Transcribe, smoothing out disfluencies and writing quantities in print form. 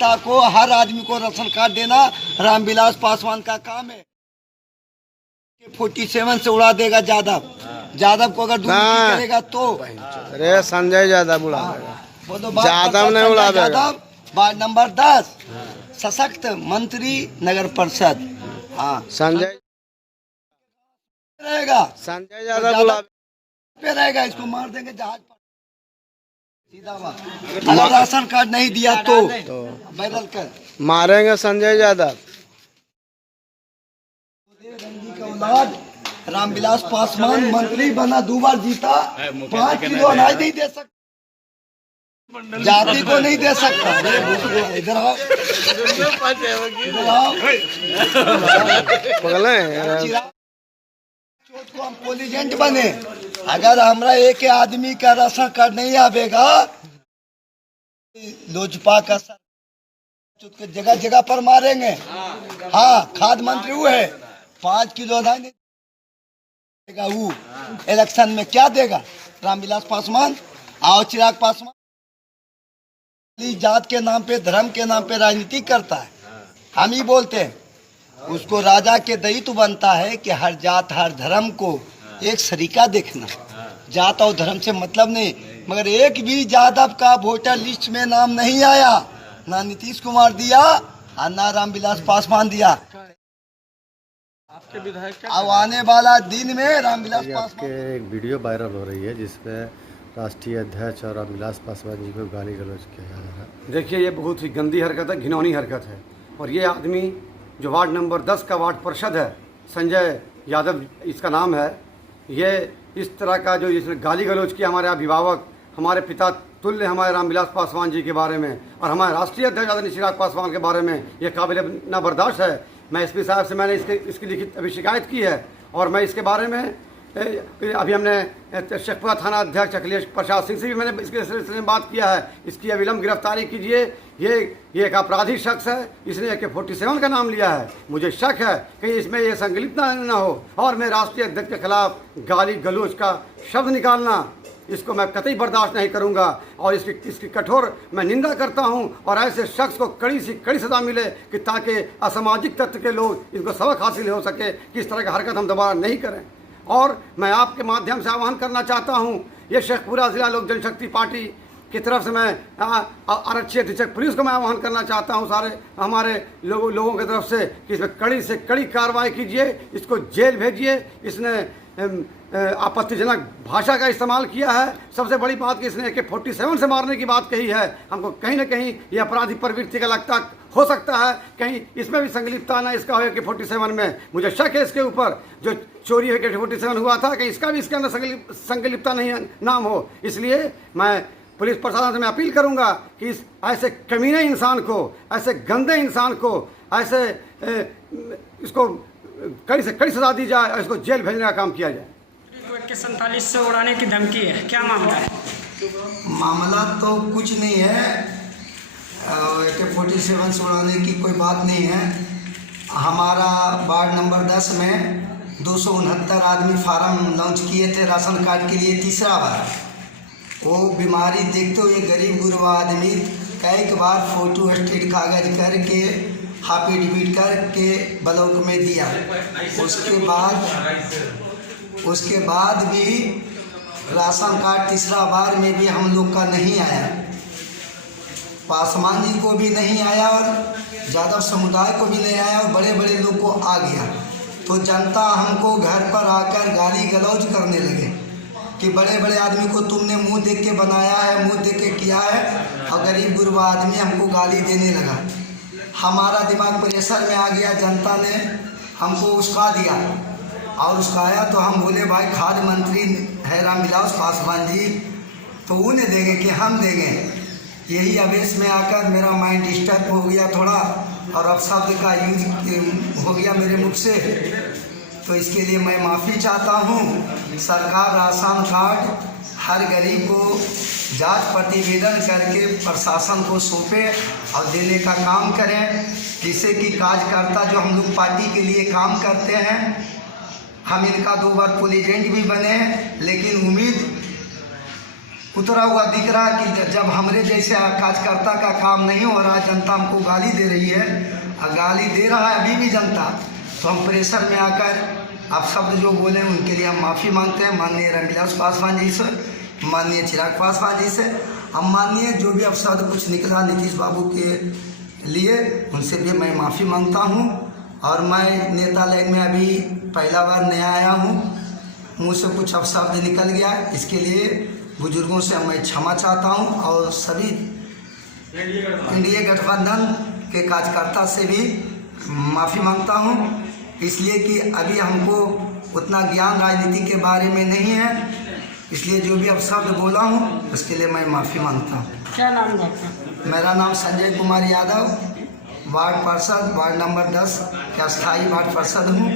जनता को, हर आदमी को राशन कार्ड देना रामविलास पासवान का काम है। 47 से उड़ा देगा यादव को अगर दुर्नीति करेगा तो। अरे संजय यादव बुला वो तो यादव ने उड़ा देगा। वार्ड नंबर 10 सशक्त मंत्री नगर परिषद। हाँ संजय रहेगा, संजय यादव बुला पे रहेगा, इसको मार देंगे जहाज पर सीधा बात। अगर राशन कार्ड नहीं दिया तो बदल कर मारेंगे संजय यादव। का औलाद रामविलास पासवान मंत्री बना, 2 बार जीता, 5 किलो अनाज नहीं दे सकता, जाति को नहीं दे सकता। इधर आओ, इधर आओ। चोट को हम पोलिजेंट बने, अगर हमरा एक आदमी का राशन कार्ड नहीं आवेगा, लोजपा का जगह जगह पर मारेंगे। हाँ खाद मंत्री वो है, 5 किलो अनाज नहीं देगा। वो इलेक्शन में क्या देगा? रामविलास पासवान और चिराग पासवान जात के नाम पे, धर्म के नाम पे राजनीति करता है। हम ही बोलते हैं उसको राजा के दायित्व बनता है कि हर जात हर धर्म को एक सरीका देखना। जात और धर्म से मतलब नहीं, मगर एक भी यादव का वोटर लिस्ट में नाम नहीं आया, ना नीतीश कुमार दिया और ना रामविलास पासवान दिया। अब आने वाला दिन में रामविलास पासवान एक वीडियो वायरल हो रही है जिसमें राष्ट्रीय अध्यक्ष और रामविलास पासवान जी को गाली गलौज किया जा रहा है। देखिए ये बहुत ही गंदी हरकत है, घिनौनी हरकत है। और ये आदमी जो वार्ड नंबर 10 का वार्ड पार्षद है, संजय यादव इसका नाम है, ये इस तरह का जो इसने गाली गलौज किया हमारे अभिभावक, हमारे पिता तुल्य हमारे रामविलास पासवान जी के बारे में और हमारे राष्ट्रीय अध्यक्ष आदरणीय चिराग पासवान के बारे में, ये काबिल न बर्दाश्त है। मैं एसपी साहब से मैंने इसकी लिखित अभी शिकायत की है और मैं इसके बारे में अभी हमने शेखपुरा थाना अध्यक्ष अखिलेश प्रसाद सिंह से भी मैंने इसके सिलसिले में बात किया है। इसकी अविलंब गिरफ्तारी कीजिए। ये एक आपराधी शख्स है, इसने AK-47 का नाम लिया है। मुझे शक है कि इसमें ये संकलित न हो और मैं राष्ट्रीय अध्यक्ष के खिलाफ गाली गलौज का शब्द निकालना, इसको मैं कतई बर्दाश्त नहीं करूंगा और इसकी कठोर मैं निंदा करता हूं और ऐसे शख्स को कड़ी से कड़ी सजा मिले कि ताकि असामाजिक तत्व के लोग इनको सबक हासिल हो सके कि इस तरह का हरकत हम दोबारा नहीं करें। और मैं आपके माध्यम से आह्वान करना चाहता हूं, ये शेखपुरा जिला लोक जनशक्ति पार्टी की तरफ से मैं आरक्षी अधीक्षक पुलिस को मैं आह्वान करना चाहता हूं, सारे हमारे लोगों की तरफ से कि इसमें कड़ी से कड़ी कार्रवाई कीजिए, इसको जेल भेजिए। इसने आपत्तिजनक भाषा का इस्तेमाल किया है। सबसे बड़ी बात कि इसने AK-47 से मारने की बात कही है। हमको कहीं ना कहीं ये अपराधी प्रवृत्ति का लगता हो सकता है, कहीं इसमें भी संलिप्तता ना इसका हो AK-47 में। मुझे शक है इसके ऊपर जो चोरी AK-47 हुआ था कि इसका भी इसके अंदर संलिप्तता नहीं नाम हो। इसलिए मैं पुलिस प्रशासन से मैं अपील करूंगा कि इस ऐसे कमीने इंसान को, ऐसे गंदे इंसान को, ऐसे इसको कड़ी से कड़ी सजा दी जाए और इसको जेल भेजने का काम किया जाए। AK-47 से उड़ाने की धमकी है, क्या मामला है? मामला तो कुछ नहीं है, AK-47 से उड़ाने की कोई बात नहीं है। हमारा वार्ड नंबर 10 में 269 आदमी फार्म लॉन्च किए थे राशन कार्ड के लिए, तीसरा बार। वो बीमारी देखते हुए गरीब गुरबा आदमी कई बार फोटो स्टेट कागज करके एफिडेविट करके ब्लॉक में दिया। उसके बाद भी राशन कार्ड तीसरा बार में भी हम लोग का नहीं आया, पासवान जी को भी नहीं आया और यादव समुदाय को भी नहीं आया और बड़े बड़े लोग को आ गया। तो जनता हमको घर पर आकर गाली गलौज करने लगे कि बड़े बड़े आदमी को तुमने मुंह देख के बनाया है, मुंह देख के किया है, और गरीब गुरबा आदमी हमको गाली देने लगा। हमारा दिमाग प्रेशर में आ गया, जनता ने हमको उस्का दिया और उस्काया तो हम बोले भाई खाद्य मंत्री है रामविलास पासवान जी, तो उन्हें देंगे कि हम देंगे। यही आवेश में आकर मेरा माइंड डिस्टर्ब हो गया थोड़ा और अपशब्द का यूज हो गया मेरे मुख से, तो इसके लिए मैं माफ़ी चाहता हूँ। सरकार राशन कार्ड हर गरीब को जांच प्रतिवेदन करके प्रशासन को सौंपे और देने का काम करें, जिससे कि कार्यकर्ता जो हम लोग पार्टी के लिए काम करते हैं, हम इनका 2 बार प्रेसिडेंट भी बने हैं, लेकिन उतरा हुआ दिख रहा है कि जब हमरे जैसे कार्यकर्ता का काम नहीं हो रहा, जनता हमको गाली दे रही है और गाली दे रहा है अभी भी जनता, तो हम प्रेशर में आकर आप शब्द जो बोले उनके लिए हम माफ़ी मांगते हैं माननीय रामविलास पासवान जी से, माननीय चिराग पासवान जी से। हम माननीय जो भी शब्द कुछ निकला नीतीश बाबू के लिए उनसे भी मैं माफ़ी मांगता हूँ। और मैं नेता लाइन में अभी पहला बार नया आया हूँ, मुँह से कुछ अपशब्द निकल गया, इसके लिए बुजुर्गों से मैं क्षमा चाहता हूँ और सभी इंडिया गठबंधन के कार्यकर्ता से भी माफ़ी मांगता हूँ, इसलिए कि अभी हमको उतना ज्ञान राजनीति के बारे में नहीं है, इसलिए जो भी अपशब्द बोला हूँ उसके लिए मैं माफ़ी मांगता हूँ। क्या नाम है आपका? मेरा नाम संजय कुमार यादव, वार्ड पार्षद वार्ड नंबर 10 का स्थायी वार्ड पार्षद हूँ।